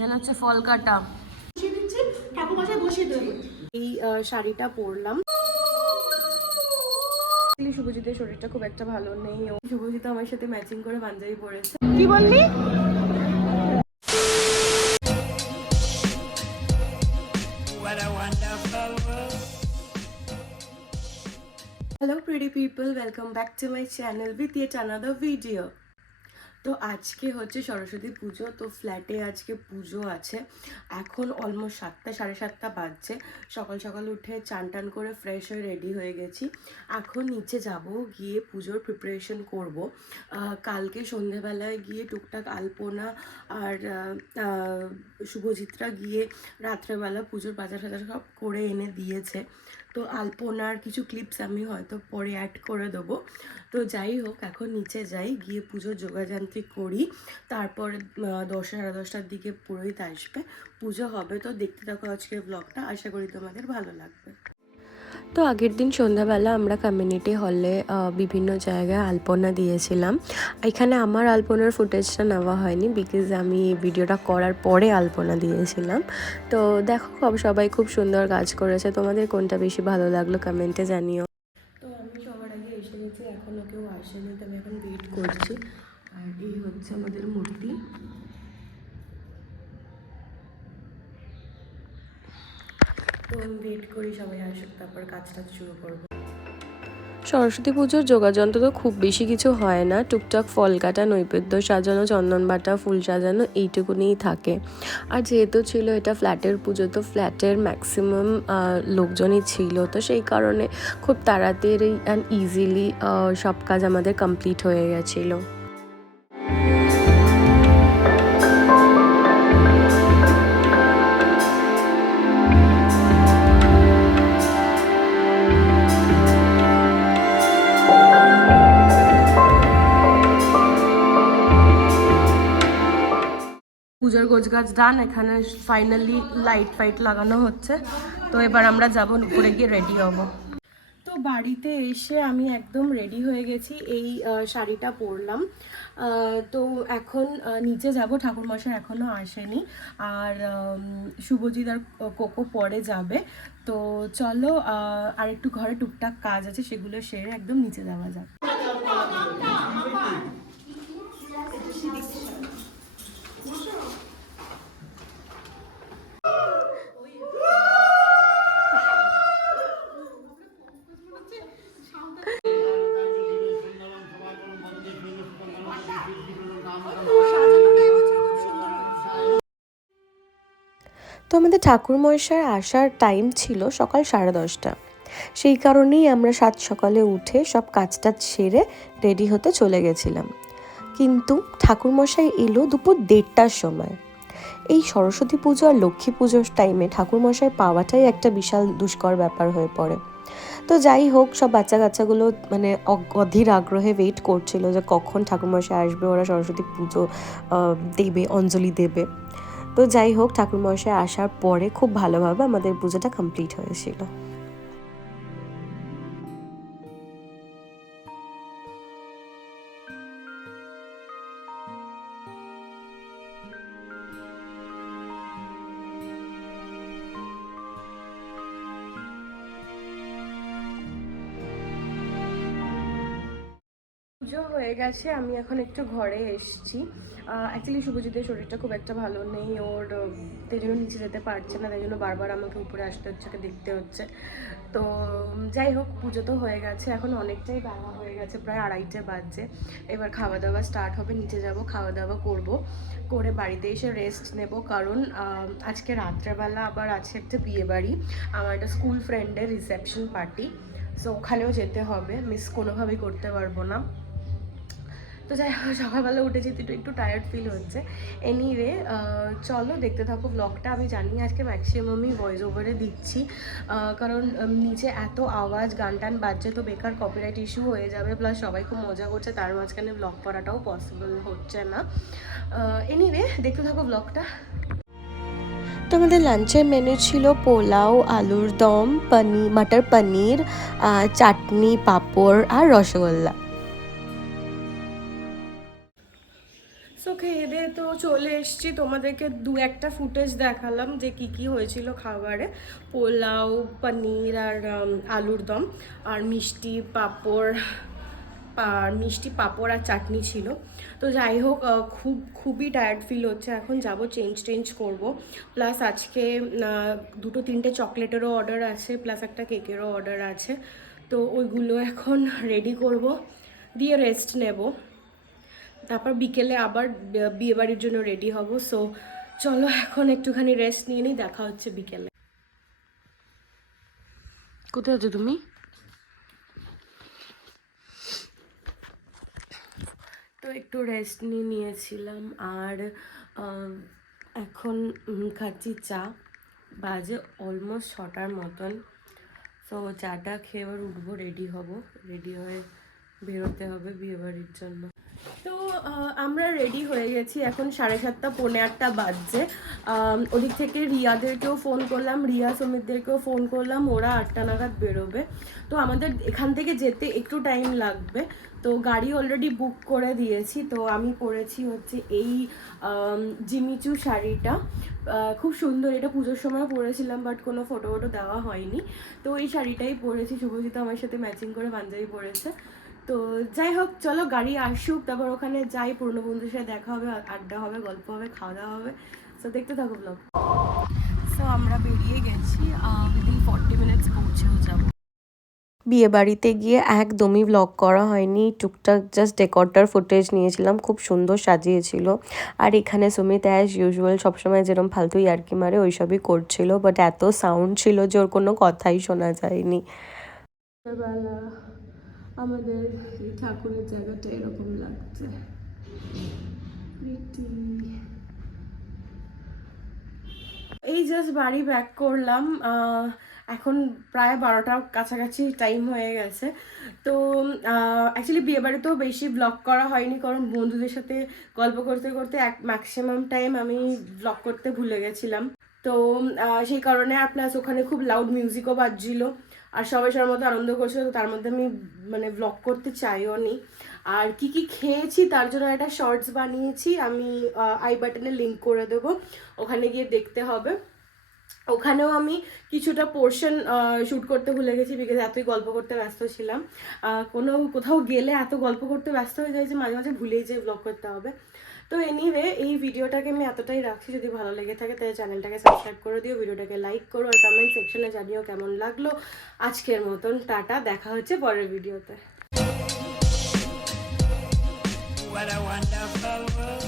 এখানে হচ্ছে ফল কাটা। এই শাড়িটা পরলাম। শুভজিতের শরীরটা খুব একটা ভালো নেই, ও শুভজিৎ আমার সাথে ম্যাচিং করে পাঞ্জাবি পরেছে। কি বললি? Hello pretty people, welcome back to my channel with yet another video. তো আজকে হচ্ছে সরস্বতী পুজো, তো ফ্ল্যাটে আজকে পুজো আছে। এখন অলমোস্ট 7টা 7:30 বাজছে। সকাল সকাল উঠে চান টান করে ফ্রেশ হয়ে রেডি হয়ে গেছি। এখন নিচে যাব, গিয়ে পুজোর প্রিপারেশন করব। কালকে সন্ধেবেলায় গিয়ে টুকটাক আলপনা আর শুভজিৎরা গিয়ে রাত্রেবেলা পুজোর বাজার টাজার সব করে এনে দিয়েছে। তো আলপনার কিছু ক্লিপস আমি হয়তো পরে অ্যাড করে দেবো। তো যাই হোক, এখন নিচে যাই, গিয়ে পুজোর যোগাযান্ত্রিক করি। তারপর 10 সাড়ে 10টার দিকে পুরোহিত আসবে, পুজো হবে। তো দেখতে থাকো আজকের ব্লগটা, আশা করি তোমাদের ভালো লাগবে। তো আগের দিন সন্ধ্যাবেলা আমরা কমিউনিটি হলে বিভিন্ন জায়গায় আলপনা দিয়েছিলাম। এখানে আমার আলপনার ফুটেজটা নেওয়া হয়নি, বিকজ আমি ভিডিওটা করার পরে আলপনা দিয়েছিলাম। তো দেখো সবাই খুব সুন্দর কাজ করেছে, তোমাদের কোনটা বেশি ভালো লাগলো কমেন্টে জানিও। তো আমি সবার আগে এসে গেছি, এখনও কেউ আসেনি, তো আমি এখন ওয়েট করছি। আর এই হচ্ছে আমাদের মূর্তি। তো আমি ওয়েট করি সবাই আসুক, তারপর কাজটা শুরু করবো। সরস্বতী পুজোর যোগাযন্ত্র তো খুব বেশি কিছু হয় না, টুকটাক ফল কাটা, নৈবেদ্য সাজানো, চন্দন বাটা, ফুল সাজানো, এইটুকুনিই থাকে। আর যেহেতু ছিল এটা ফ্ল্যাটের পুজো, তো ফ্ল্যাটের ম্যাক্সিমাম লোকজনই ছিল, তো সেই কারণে খুব তাড়াতাড়ি অ্যান্ড ইজিলি সব কাজ আমাদের কমপ্লিট হয়ে গেছিলো। পুজোর গোছগাছ ডান, এখানে ফাইনালি লাইট ফাইট লাগানো হচ্ছে। তো এবার আমরা যাব, উপরে গিয়ে রেডি হব। তো বাড়িতে এসে আমি একদম রেডি হয়ে গেছি, এই শাড়িটা পরলাম। তো এখন নিচে যাব, ঠাকুরমশাই এখনও আসেনি, আর শুভজিৎ আর কোকো পরে যাবে। তো চলো, আর একটু ঘরে টুকটাক কাজ আছে, সেগুলো সেরে একদম নিচে যাওয়া যাক। তো আমাদের ঠাকুরমশাই আসার টাইম ছিল সকাল 10:30। সেই কারণেই আমরা সকালে উঠে সব কাজটাজ সেরে রেডি হতে চলে গেছিলাম। কিন্তু ঠাকুরমশাই এলো দুপুর 1:30টার সময়। এই সরস্বতী পুজো আর লক্ষ্মী পুজোর টাইমে ঠাকুরমশাই পাওয়াটাই একটা বিশাল দুষ্কর ব্যাপার হয়ে পড়ে। তো যাই হোক, সব বাচ্চা কাচ্চাগুলো মানে অধীর আগ্রহে ওয়েট করছিল যে কখন ঠাকুরমশাই আসবে, ওরা সরস্বতী পুজো দেবে, অঞ্জলি দেবে। তো যাই হোক, ঠাকুরমশাই আসার পরে খুব ভালোভাবে আমাদের পুজোটা কমপ্লিট হয়েছিল। পুজো হয়ে গেছে, আমি এখন একটু ঘরে এসেছি। অ্যাকচুয়ালি শুভজিতের শরীরটা খুব একটা ভালো নেই, ওর তাই জন্য নিচে যেতে পারছে না, তাই জন্য বারবার আমাকে উপরে আসতে হচ্ছে, ওকে দেখতে হচ্ছে। তো যাই হোক, পুজো তো হয়ে গেছে, এখন অনেকটাই বেলা হয়ে গেছে, প্রায় 2:30 বাজছে। এবার খাওয়া দাওয়া স্টার্ট হবে, নিচে যাব, খাওয়া দাওয়া করে বাড়িতে এসে রেস্ট নেব, কারণ আজকে রাত্রেবেলা আবার আছে একটা বিয়ে বাড়ি, আমার একটা স্কুল ফ্রেন্ডের রিসেপশন পার্টি। সো ওখানেও যেতে হবে, মিস কোনোভাবেই করতে পারবো না। তো যাই হোক, সকালবেলা উঠেছি তো একটু টায়ার্ড ফিল হচ্ছে। এনিওয়ে, চলো দেখতে থাকো ব্লগটা। আমি জানি আজকে ম্যাক্সিমামই ভয়েস ওভারে দিচ্ছি, কারণ নিচে এত আওয়াজ, গান টান বাজছে, তো বেকার কপিরাইট ইস্যু হয়ে যাবে, প্লাস সবাই খুব মজা করছে, তার মাঝখানে ব্লগ করাটাও পসিবল হচ্ছে না। এনিওয়ে, দেখতে থাকো ব্লগটা। তো আমাদের লাঞ্চের মেনু ছিল পোলাও, আলুর দম, মটর পনির, চাটনি, পাঁপড় আর রসগোল্লা। সো খেয়ে দিয়ে তো চলে এসেছি, তোমাদেরকে দু একটা ফুটেজ দেখালাম যে কি কি হয়েছিল খাবারে। পোলাও, পনির আর আলুর দম, আর মিষ্টি পাঁপড় আর চাটনি ছিল। তো যাই হোক, খুবই টায়ার্ড ফিল হচ্ছে। এখন যাব চেঞ্জ করব, প্লাস আজকে 2-3টে চকলেটেরও অর্ডার আছে, প্লাস একটা কেকেরও অর্ডার আছে। তো ওইগুলো এখন রেডি করব, দিয়ে রেস্ট নেব। তারপর বিকেলে আবার বিয়েবাড়ির জন্য রেডি হব। সো চলো এখন একটুখানি রেস্ট নিয়ে নিই, দেখা হচ্ছে বিকেলে। কোথায় আছো তুমি? তো একটু রেস্ট নিয়েছিলাম, আর এখন খাচ্ছি চা। বাজে অলমোস্ট 6টার মতন। সো চাটা খেয়ে এবার উঠবো, রেডি হব, রেডি হয়ে বেরোতে হবে বিয়েবাড়ির জন্য। তো আমরা রেডি হয়ে গেছি, এখন 7:30 পৌনে 8টা বাজছে। ওদিক থেকে রিয়াদেরকেও ফোন করলাম, রিয়া সমিতদেরকেও ফোন করলাম, ওরা 8টা নাগাদ বেরোবে। তো আমাদের এখান থেকে যেতে একটু টাইম লাগবে, তো গাড়ি অলরেডি বুক করে দিয়েছি। তো আমি পরেছি হচ্ছে এই জিমিচু শাড়িটা, খুব সুন্দর। এটা পুজোর সময় পরেছিলাম, বাট কোনো ফটো দেওয়া হয়নি। তো এই শাড়িটাই পরেছি, শুভজিৎ আমার সাথে ম্যাচিং করে পাঞ্জাবি পরেছে। তো যাই হোক, চলো গাড়ি আসুক, তারপর ওখানে যাই, পুরনো বন্ধুদের সাথে দেখা হবে, আড্ডা হবে, গল্প হবে, খাওয়া দাওয়া হবে। সো দেখতে থাকো ব্লগ। সো আমরা বেরিয়ে গেছি, উইদিন 40 মিনিটস পৌঁছেও যাবো। বিয়ে বাড়িতে গিয়ে একদমই ব্লগ করা হয়নি, টুকটাক জাস্ট ডেকরটার ফুটেজ নিয়েছিলাম, খুব সুন্দর সাজিয়েছিল। আর এখানে সুমিত অ্যাজ ইউজুয়াল সবসময় যেরকম ফালতু ইয়ার্কি মারে ওইসবই করছিল, বাট এত সাউন্ড ছিল যে ওর কোনো কথাই শোনা যায়নি। বেলা আমাদের ঠাকুরের জায়গাটা এরকম লাগছে, এই জাস্ট বাড়ি ব্যাক করলাম। এখন প্রায় 12টার কাছাকাছি টাইম হয়ে গেছে। তো অ্যাকচুয়ালি বিয়েবাড়িতেও বেশি ব্লগ করা হয়নি, কারণ বন্ধুদের সাথে গল্প করতে করতে ম্যাক্সিমাম টাইম আমি ব্লগ করতে ভুলে গেছিলাম। তো সেই কারণে প্লাস ওখানে খুব লাউড মিউজিকও বাজছিল, আর সবাই সবার মতো আনন্দ করছিল। তো তার মধ্যে আমি মানে ব্লগ করতে চাইও নি। আর কি কি খেয়েছি তার জন্য একটা শর্টস বানিয়েছি, আমি আই বাটনে লিঙ্ক করে দেবো, ওখানে গিয়ে দেখতে হবে। ওখানেও আমি কিছুটা পোর্শন শ্যুট করতে ভুলে গেছি, বিকজ এতই গল্প করতে ব্যস্ত ছিলাম। কোথাও গেলে এত গল্প করতে ব্যস্ত হয়ে যায় যে মাঝে মাঝে ভুলেই যে ব্লগ করতে হবে। তো এনিওয়ে, এই ভিডিওটাকে আমি এতটাই রাখছি। যদি ভালো লেগে থাকে তাহলে চ্যানেলটাকে সাবস্ক্রাইব করে দিও, ভিডিওটাকে লাইক করো, আর কমেন্ট সেকশনে জানিও কেমন লাগলো। আজকের মতন টাটা, দেখা হচ্ছে পরের ভিডিওতে। What a wonderful world.